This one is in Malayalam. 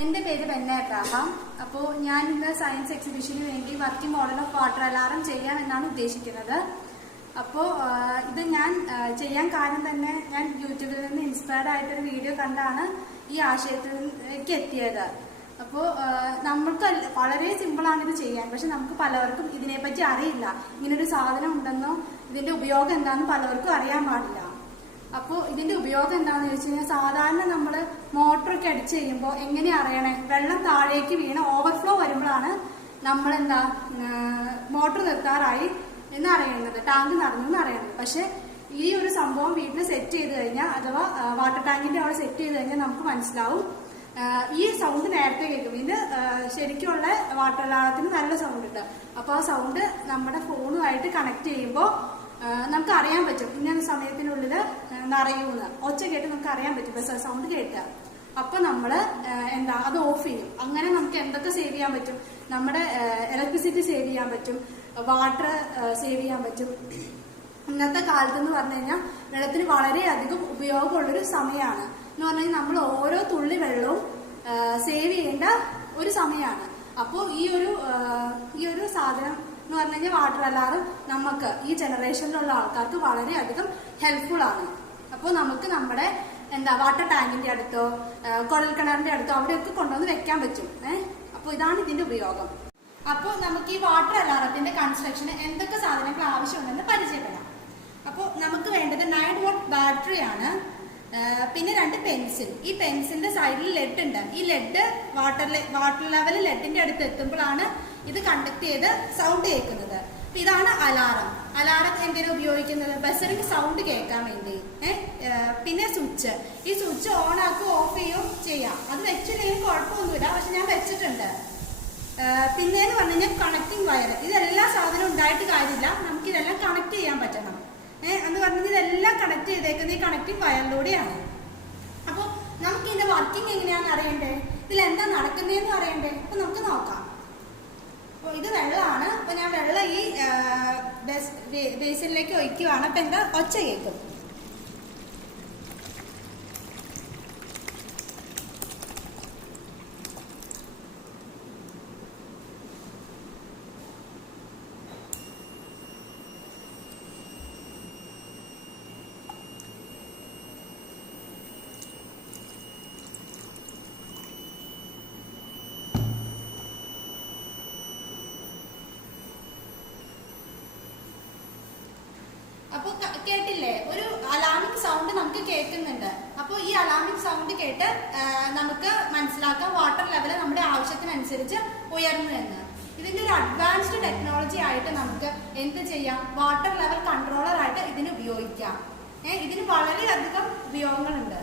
എൻ്റെ പേര് ബെന്ന എബ്രഹാം. അപ്പോൾ ഞാൻ ഇന്ന് സയൻസ് എക്സിബിഷന് വേണ്ടി working model of water alarm ചെയ്യാമെന്നാണ് ഉദ്ദേശിക്കുന്നത്. അപ്പോൾ ഇത് ഞാൻ ചെയ്യാൻ കാരണം തന്നെ ഞാൻ യൂട്യൂബിൽ നിന്ന് ഇൻസ്പയർഡ് ആയിട്ടൊരു വീഡിയോ കണ്ടാണ് ഈ ആശയത്തിലേക്ക് എത്തിയത്. അപ്പോൾ നമുക്ക് വളരെ സിമ്പിളാണ് ഇത് ചെയ്യാൻ, പക്ഷെ നമുക്ക് പലർക്കും ഇതിനെപ്പറ്റി അറിയില്ല. ഇങ്ങനൊരു സാധനം ഉണ്ടെന്നോ ഇതിന്റെ ഉപയോഗം എന്താണെന്ന് പലർക്കും അറിയാൻ പാടില്ല. അപ്പോൾ ഇതിന്റെ ഉപയോഗം എന്താണെന്ന് ചോദിച്ചു കഴിഞ്ഞാൽ, സാധാരണ നമ്മൾ മോട്ടറൊക്കെ അടിച്ചു കഴിയുമ്പോൾ എങ്ങനെ അറിയണേ, വെള്ളം താഴേക്ക് വീണ് ഓവർഫ്ലോ വരുമ്പോഴാണ് നമ്മളെന്താ മോട്ടർ നിർത്താറായി എന്ന് അറിയുന്നത്, ടാങ്ക് നടന്നെന്ന് അറിയുന്നത്. പക്ഷെ ഈ ഒരു സംഭവം വീട്ടിൽ സെറ്റ് ചെയ്ത് കഴിഞ്ഞാൽ, അഥവാ വാട്ടർ ടാങ്കിന്റെ അവിടെ സെറ്റ് ചെയ്ത് കഴിഞ്ഞാൽ നമുക്ക് മനസ്സിലാവും ഈ സൗണ്ട് നേരത്തെ കേൾക്കും. ഇത് ശരിക്കുള്ള വാട്ടർ അലാറത്തിന് നല്ല സൗണ്ട് ഉണ്ട്. അപ്പോൾ ആ സൗണ്ട് നമ്മുടെ ഫോണുമായിട്ട് കണക്ട് ചെയ്യുമ്പോൾ നമുക്ക് അറിയാൻ പറ്റും ഇന്ന സമയത്തിനുള്ളിൽ നിറയൂന്ന്. ഒച്ച കേട്ട് നമുക്ക് അറിയാൻ പറ്റും, ബസ് സൗണ്ട് കേട്ട്. അപ്പൊ നമ്മള് അത് ഓഫ് ചെയ്യും. അങ്ങനെ നമുക്ക് എന്തൊക്കെ സേവ് ചെയ്യാൻ പറ്റും? നമ്മുടെ ഇലക്ട്രിസിറ്റി സേവ് ചെയ്യാൻ പറ്റും, വാട്ടർ സേവ് ചെയ്യാൻ പറ്റും. ഇന്നത്തെ കാലത്ത് എന്ന് പറഞ്ഞു കഴിഞ്ഞാൽ വെള്ളത്തിന് വളരെയധികം ഉപയോഗമുള്ളൊരു സമയമാണ്. എന്ന് പറഞ്ഞു കഴിഞ്ഞാൽ നമ്മൾ ഓരോ തുള്ളി വെള്ളവും സേവ് ചെയ്യേണ്ട ഒരു സമയമാണ്. അപ്പോൾ ഈ ഒരു സാധനം എന്ന് പറഞ്ഞു കഴിഞ്ഞാൽ വാട്ടർ അലാറം നമുക്ക് ഈ ജനറേഷനിലുള്ള ആൾക്കാർക്ക് വളരെയധികം ഹെൽപ്ഫുൾ ആണ്. അപ്പോൾ നമുക്ക് നമ്മുടെ വാട്ടർ ടാങ്കിന്റെ അടുത്തോ കുഴൽ കിണറിന്റെ അടുത്തോ അവിടെയൊക്കെ കൊണ്ടുവന്ന് വെക്കാൻ പറ്റും. അപ്പോൾ ഇതാണ് ഇതിന്റെ ഉപയോഗം. അപ്പോൾ നമുക്ക് ഈ വാട്ടർ അലാറത്തിന്റെ കൺസ്ട്രക്ഷന് എന്തൊക്കെ സാധനങ്ങൾ ആവശ്യമുണ്ടെന്ന് പരിചയപ്പെടാം. അപ്പോൾ നമുക്ക് വേണ്ടത് 9 വോൾട്ട് ബാറ്ററി ആണ്, പിന്നെ 2 പെൻസിൽ. ഈ പെൻസിലിന്റെ സൈഡിൽ ലെഡ് ഉണ്ട്. ഈ ലെഡ് വാട്ടർ ലെവൽ ലെഡിന്റെ അടുത്ത് എത്തുമ്പോഴാണ് ഇത് കണ്ടക്ട് ചെയ്ത് സൗണ്ട് കേൾക്കുന്നത്. ഇതാണ് അലാറം. അലാറം എന്തിനാ ഉപയോഗിക്കുന്നത്? ബസറിന് സൗണ്ട് കേൾക്കാൻ വേണ്ടി. പിന്നെ സ്വിച്ച്, ഈ സ്വിച്ച് ഓൺ ആക്കുകയോ ഓഫ് ചെയ്യുകയോ ചെയ്യാം. അത് വെച്ചില്ലെങ്കിൽ കുഴപ്പമൊന്നുമില്ല, പക്ഷെ ഞാൻ വെച്ചിട്ടുണ്ട്. പിന്നെന്ന് പറഞ്ഞു കഴിഞ്ഞാൽ കണക്റ്റിംഗ് വയർ. ഇതെല്ലാ സാധനവും ഉണ്ടായിട്ട് കാര്യമില്ല, നമുക്ക് ഇതെല്ലാം കണക്ട് ചെയ്യാൻ പറ്റണം. എന്ന് പറഞ്ഞാൽ ഇതെല്ലാം കണക്ട് ചെയ്തേക്കുന്നത് ഈ കണക്റ്റിംഗ് വയറിലൂടെയാണ്. അപ്പോൾ നമുക്ക് ഇതിന്റെ വർക്കിംഗ് എങ്ങനെയാണെന്ന് അറിയണ്ടേ, ഇതിൽ എന്താ നടക്കുന്നതെന്ന് അറിയണ്ടേ? അപ്പൊ നമുക്ക് നോക്കാം. അപ്പോൾ ഇത് വെള്ളമാണ്. അപ്പൊ ഞാൻ വെള്ളം ഈ ബേസിനിലേക്ക് ഒഴിക്കുവാണ്. അപ്പൊ എന്താ ഒച്ച കേൾക്കും. അപ്പൊ കേട്ടില്ലേ, ഒരു അലാമിക് സൗണ്ട് നമുക്ക് കേൾക്കുന്നുണ്ട്. അപ്പോൾ ഈ അലാമിക് സൗണ്ട് കേട്ട് നമുക്ക് മനസ്സിലാക്കാം വാട്ടർ ലെവൽ നമ്മുടെ ആവശ്യത്തിനനുസരിച്ച് ഉയർന്നു എന്ന്. ഇതിന്റെ ഒരു അഡ്വാൻസ്ഡ് ടെക്നോളജി ആയിട്ട് നമുക്ക് എന്ത് ചെയ്യാം? വാട്ടർ ലെവൽ കൺട്രോളർ ആയിട്ട് ഇതിന് ഉപയോഗിക്കാം. ഇതിന് വളരെയധികം ഉപയോഗങ്ങളുണ്ട്.